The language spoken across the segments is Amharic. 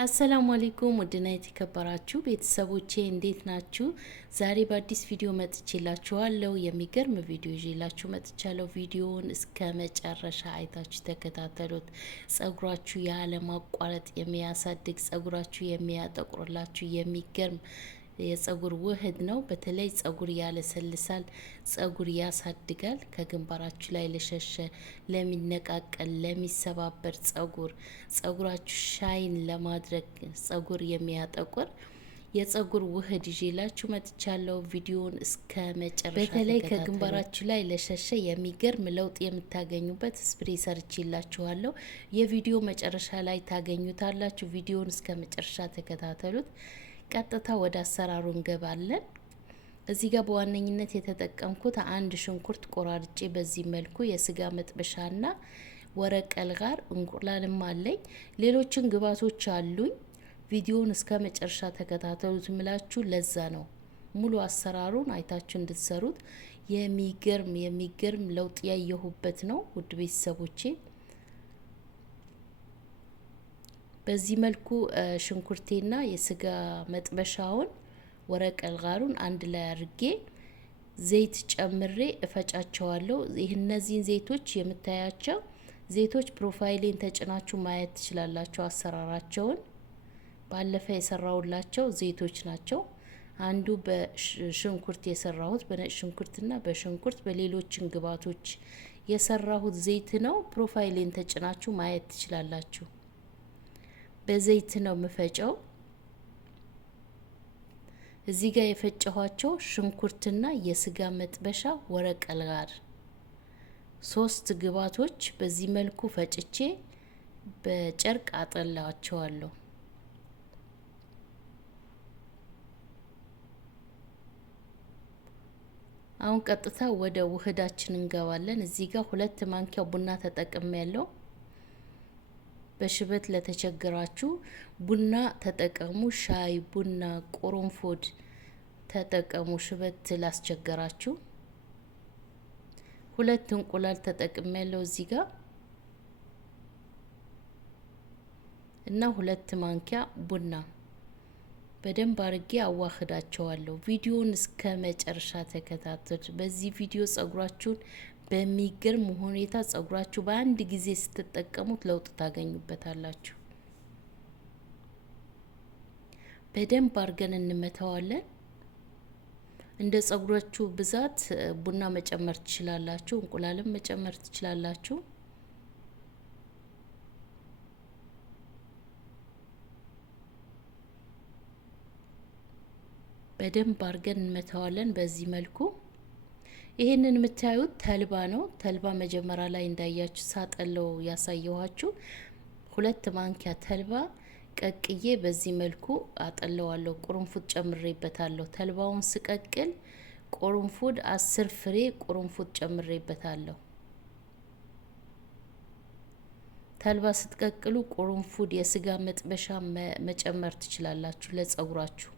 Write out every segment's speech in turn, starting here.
አሰላሙ አለይኩም ውድና የተከበራችሁ ቤተሰቦቼ እንዴት ናችሁ? ዛሬ በአዲስ ቪዲዮ መጥቼላችኋለሁ። የሚገርም ቪዲዮ ይዤላችሁ መጥቻለሁ። ቪዲዮውን እስከ መጨረሻ አይታችሁ ተከታተሉት። ጸጉራችሁ ያለማቋረጥ የሚያሳድግ ጸጉራችሁ የሚያጠቁርላችሁ የሚገርም የጸጉር ውህድ ነው። በተለይ ጸጉር ያለሰልሳል፣ ጸጉር ያሳድጋል። ከግንባራችሁ ላይ ለሸሸ፣ ለሚነቃቀል፣ ለሚሰባበር ጸጉራችሁ ሻይን ለማድረግ ጸጉር የሚያጠቁር የጸጉር ውህድ ይዤላችሁ መጥቻለሁ። ቪዲዮውን እስከ መጨረሻ በተለይ ከግንባራችሁ ላይ ለሸሸ የሚገርም ለውጥ የምታገኙበት ስፕሬ ሰርቼላችኋለሁ። የቪዲዮ መጨረሻ ላይ ታገኙታላችሁ። ቪዲዮውን እስከ መጨረሻ ተከታተሉት። ቀጥታ ወደ አሰራሩ እንገባለን። እዚህ ጋር በዋነኝነት የተጠቀምኩት አንድ ሽንኩርት ቆራርጬ በዚህ መልኩ የስጋ መጥበሻና ወረቀል ጋር እንቁላልም አለኝ። ሌሎችን ግብአቶች አሉኝ። ቪዲዮውን እስከ መጨረሻ ተከታተሉት ምላችሁ ለዛ ነው። ሙሉ አሰራሩን አይታችሁ እንድትሰሩት የሚገርም ለውጥ ያየሁበት ነው ውድ ቤተሰቦቼ። በዚህ መልኩ ሽንኩርቴና የስጋ መጥበሻውን ወረቀል ጋሩን አንድ ላይ አድርጌ ዘይት ጨምሬ እፈጫቸዋለሁ። እነዚህን ዘይቶች የምታያቸው ዘይቶች ፕሮፋይሌን ተጭናችሁ ማየት ትችላላችሁ። አሰራራቸውን ባለፈ የሰራውላቸው ዘይቶች ናቸው። አንዱ በሽንኩርት የሰራሁት በነጭ ሽንኩርትና በሽንኩርት በሌሎችን ግብአቶች የሰራሁት ዘይት ነው። ፕሮፋይሌን ተጭናችሁ ማየት ትችላላችሁ። በዘይት ነው የምፈጨው። እዚህ ጋር የፈጨኋቸው ሽንኩርትና የስጋ መጥበሻ ወረቀል ጋር 3 ግብአቶች በዚህ መልኩ ፈጭቼ በጨርቅ አጠላቸዋለሁ። አሁን ቀጥታ ወደ ውህዳችን እንገባለን። እዚህ ጋር 2 ማንኪያ ቡና ተጠቅሜያለሁ። በሽበት ለተቸገራችሁ ቡና ተጠቀሙ። ሻይ፣ ቡና፣ ቁርንፉድ ተጠቀሙ። ሽበት ላስቸገራችሁ 2 እንቁላል ተጠቅሜያለሁ እዚህ ጋር እና 2 ማንኪያ ቡና በደንብ አርጌ አዋህዳቸዋለሁ። ቪዲዮውን እስከ መጨረሻ ተከታተሉት። በዚህ ቪዲዮ ጸጉራችሁን በሚገርም ሁኔታ ጸጉራችሁ በአንድ ጊዜ ስትጠቀሙት ለውጥ ታገኙበታላችሁ። በደንብ አርገን እንመታዋለን። እንደ ጸጉራችሁ ብዛት ቡና መጨመር ትችላላችሁ፣ እንቁላልም መጨመር ትችላላችሁ። በደንብ አርገን እንመታዋለን በዚህ መልኩ። ይሄንን የምታዩት ተልባ ነው። ተልባ መጀመሪያ ላይ እንዳያችሁ ሳጠለው ያሳየኋችሁ 2 ማንኪያ ተልባ ቀቅዬ በዚህ መልኩ አጠለዋለሁ። ቁርንፉድ ጨምሬበታለሁ። ተልባውን ስቀቅል ቁርንፉድ 10 ፍሬ ቁርንፉድ ጨምሬበታለሁ። ተልባ ስትቀቅሉ ቁርንፉድ የስጋ መጥበሻ መጨመር ትችላላችሁ። ለጸጉራችሁ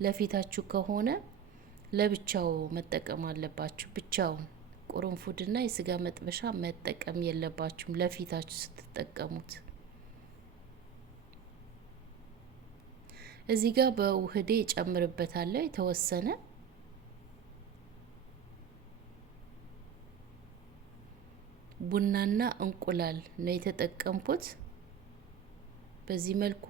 ለፊታችሁ ከሆነ ለብቻው መጠቀም አለባችሁ። ብቻውን ቁርንፉድና የስጋ መጥበሻ መጠቀም የለባችሁም ለፊታችሁ ስትጠቀሙት። እዚህ ጋር በውህዴ ጨምርበታለሁ የተወሰነ ቡናና እንቁላል ነው የተጠቀምኩት። በዚህ መልኩ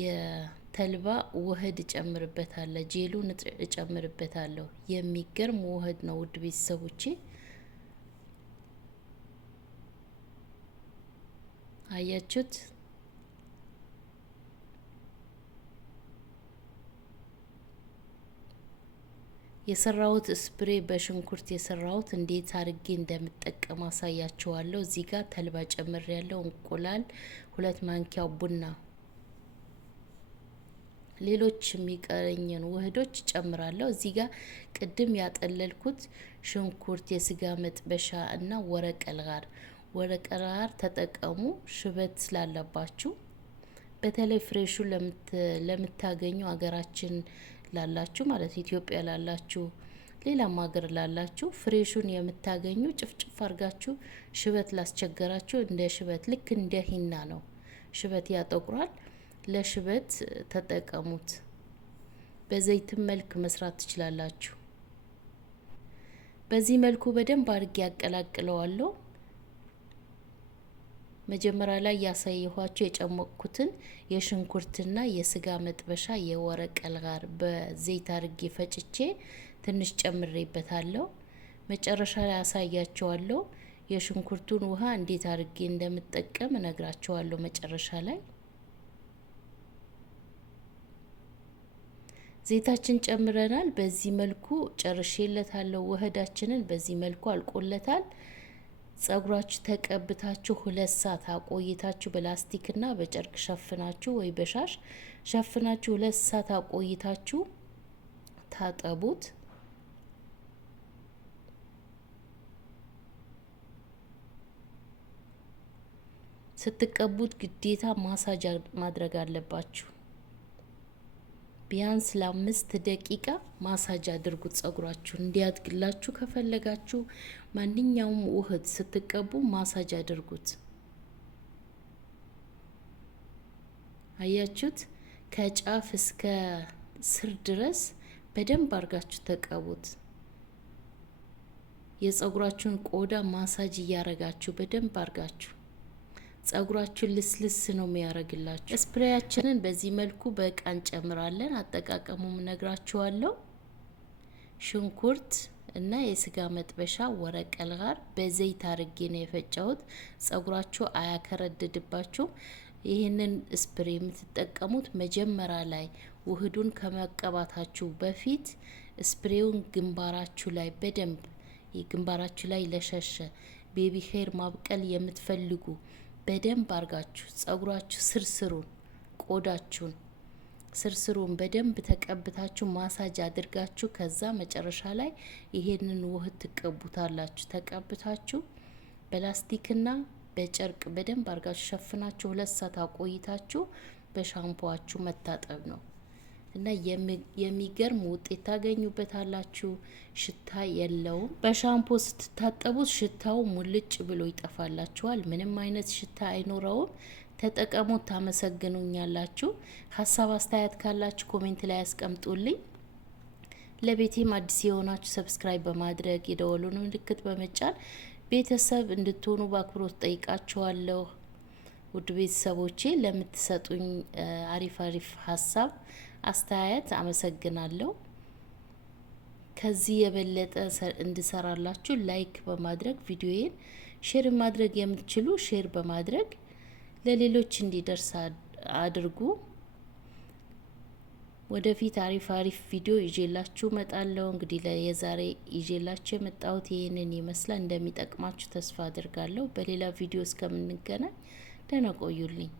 የተልባ ውህድ እጨምርበታለሁ። ጄሉን እጨምርበታለሁ። የሚገርም ውህድ ነው ውድ ቤተሰቦቼ። አያችሁት? የሰራሁት ስፕሬ በሽንኩርት የሰራሁት እንዴት አድርጌ እንደምጠቀም አሳያችኋለሁ። እዚህ ጋር ተልባ ጨምሬያለሁ። እንቁላል 2 ማንኪያ ቡና ሌሎች የሚቀረኝን ውህዶች ጨምራለሁ። እዚህ ጋር ቅድም ያጠለልኩት ሽንኩርት፣ የስጋ መጥበሻ እና ወረቀል ጋር ተጠቀሙ። ሽበት ስላለባችሁ በተለይ ፍሬሹ ለምታገኙ ሀገራችን ላላችሁ ማለት ኢትዮጵያ ላላችሁ ሌላም ሀገር ላላችሁ ፍሬሹን የምታገኙ ጭፍጭፍ አርጋችሁ ሽበት ላስቸገራችሁ እንደ ሽበት ልክ እንደ ሂና ነው ሽበት ያጠቁራል። ለሽበት ተጠቀሙት። በዘይት መልክ መስራት ትችላላችሁ። በዚህ መልኩ በደንብ አድርጌ ያቀላቅለዋለሁ። መጀመሪያ ላይ ያሳየኋችሁ የጨመቅኩትን የሽንኩርትና የስጋ መጥበሻ የወረቀል ጋር በዘይት አድርጌ ፈጭቼ ትንሽ ጨምሬበታለሁ። መጨረሻ ላይ ያሳያችኋለሁ። የሽንኩርቱን ውሃ እንዴት አድርጌ እንደምጠቀም እነግራችኋለሁ መጨረሻ ላይ። ዘይታችን ጨምረናል። በዚህ መልኩ ጨርሼለታለሁ። ውህዳችንን በዚህ መልኩ አልቆለታል። ጸጉራችሁ ተቀብታችሁ 2 ሰዓት አቆይታችሁ በላስቲክና በጨርቅ ሸፍናችሁ ወይ በሻሽ ሸፍናችሁ 2 ሰዓት አቆይታችሁ ታጠቡት። ስትቀቡት ግዴታ ማሳጅ ማድረግ አለባችሁ። ቢያንስ ለ5 ደቂቃ ማሳጅ አድርጉት። ጸጉራችሁ እንዲያድግላችሁ ከፈለጋችሁ ማንኛውም ውህድ ስትቀቡ ማሳጅ አድርጉት። አያችሁት? ከጫፍ እስከ ስር ድረስ በደንብ አርጋችሁ ተቀቡት። የጸጉራችሁን ቆዳ ማሳጅ እያረጋችሁ በደንብ አርጋችሁ ጸጉራችሁን ልስልስ ነው የሚያረግላችሁ። ስፕሬያችንን በዚህ መልኩ በእቃ እንጨምራለን። አጠቃቀሙም ነግራችኋለሁ። ሽንኩርት እና የስጋ መጥበሻ ወረቀል ጋር በዘይት አርጌ ነው የፈጨሁት። ጸጉራችሁ አያከረድድባችሁ። ይህንን ስፕሬ የምትጠቀሙት መጀመሪያ ላይ ውህዱን ከመቀባታችሁ በፊት ስፕሬውን ግንባራችሁ ላይ በደንብ ግንባራችሁ ላይ ለሸሸ ቤቢ ሄር ማብቀል የምትፈልጉ በደንብ አርጋችሁ ጸጉራችሁ ስርስሩን ቆዳችሁን ስርስሩን በደንብ ተቀብታችሁ ማሳጅ አድርጋችሁ ከዛ መጨረሻ ላይ ይሄንን ውህድ ትቀቡታላችሁ። ተቀብታችሁ በላስቲክና በጨርቅ በደንብ አርጋችሁ ሸፍናችሁ 2 ሰዓት አቆይታችሁ በሻምፖአችሁ መታጠብ ነው እና የሚገርም ውጤት ታገኙበታላችሁ። ሽታ የለውም። በሻምፖ ስትታጠቡት ሽታው ሙልጭ ብሎ ይጠፋላችኋል። ምንም አይነት ሽታ አይኖረውም። ተጠቀሙት። ታመሰግኑኛላችሁ። ሀሳብ አስተያየት ካላችሁ ኮሜንት ላይ ያስቀምጡልኝ። ለቤቴም አዲስ የሆናችሁ ሰብስክራይብ በማድረግ የደወሉን ምልክት በመጫን ቤተሰብ እንድትሆኑ በአክብሮት ጠይቃችኋለሁ። ውድ ቤተሰቦቼ ለምትሰጡኝ አሪፍ ሀሳብ አስተያየት አመሰግናለሁ። ከዚህ የበለጠ እንድሰራላችሁ ላይክ በማድረግ ቪዲዮዬን ሼር ማድረግ የምትችሉ ሼር በማድረግ ለሌሎች እንዲደርስ አድርጉ። ወደፊት አሪፍ ቪዲዮ ይዤላችሁ መጣለሁ። እንግዲህ ለዛሬ ይዤላችሁ የመጣሁት ይሄንን ይመስላል። እንደሚጠቅማችሁ ተስፋ አድርጋለሁ። በሌላ ቪዲዮ እስከምንገናኝ ደህና ቆዩልኝ።